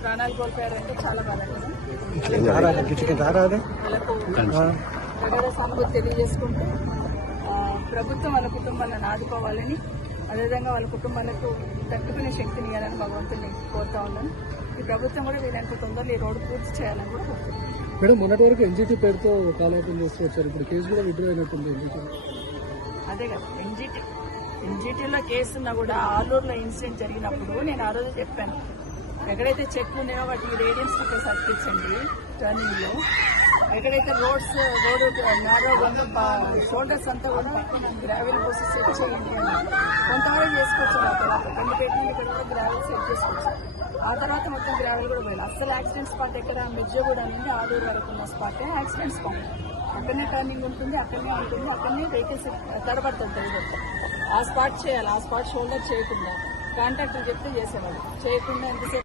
ప్రాణాలు కోల్పోయారంటే చాలా సానుభూతి తెలియజేసుకుంటూ ఆ, ప్రభుత్వం వాళ్ళ కుటుంబాలను ఆదుకోవాలని అదేవిధంగా వాళ్ళ కుటుంబాలకు తట్టుకునే శక్తిని ఇవ్వాలని భగవంతుని కోరుతా ఉన్నాను. ఈ ప్రభుత్వం కూడా వీరంత తొందరలో ఈ రోడ్డు పూర్తి చేయాలని కూడా మేడం మొన్నటి వరకు ఎన్జిటి పేరుతో కాలయాపన చేస్తూ వచ్చారు. ఇప్పుడు కేసు కూడా విడ్డ్రా అయినట్టుంది ఎన్జిటి. అదే కదా ఎన్జిటి ఎన్జిటిలో కేసు ఉన్నా కూడా ఆలూరులో ఇన్సిడెంట్ జరిగినప్పుడు నేను ఆ రోజు చెప్పాను. ఎక్కడైతే చెట్లు ఉన్నాయో వాటికి రేడియన్స్ స్టిక్కర్స్ అతికించండి టర్నింగ్లో ఎక్కడైతే రోడ్స్ రోడ్ నారో షోల్డర్స్ అంతా కూడా గ్రావెల్ పోసి సెట్ చేయండి కొంతవరకు చేసుకోవచ్చు తర్వాత. రెండు పెట్టిన ఇక్కడ కూడా గ్రావెల్ సెట్ చేసుకోవచ్చు. ఆ తర్వాత మొత్తం గ్రావెల్ కూడా పోయాలి అసలు యాక్సిడెంట్ స్పాట్ ఎక్కడ? మెజ్జ కూడా ఉంది. ఆలూరు వరకు ఉన్న స్పాట్ యాక్సిడెంట్ స్పాట్ అక్కడనే టర్నింగ్ ఉంటుంది అక్కడనే ఉంటుంది అక్కడనే వెహికల్స్ తడబడుతుంది తడబడుతుంది ఆ స్పాట్ చేయాలి. ఆ స్పాట్ షోల్డర్ చేయకుండా. కాంట్రాక్టర్ చెప్తే చేసేవాళ్ళు. చేయకుండా ఎంతసేపు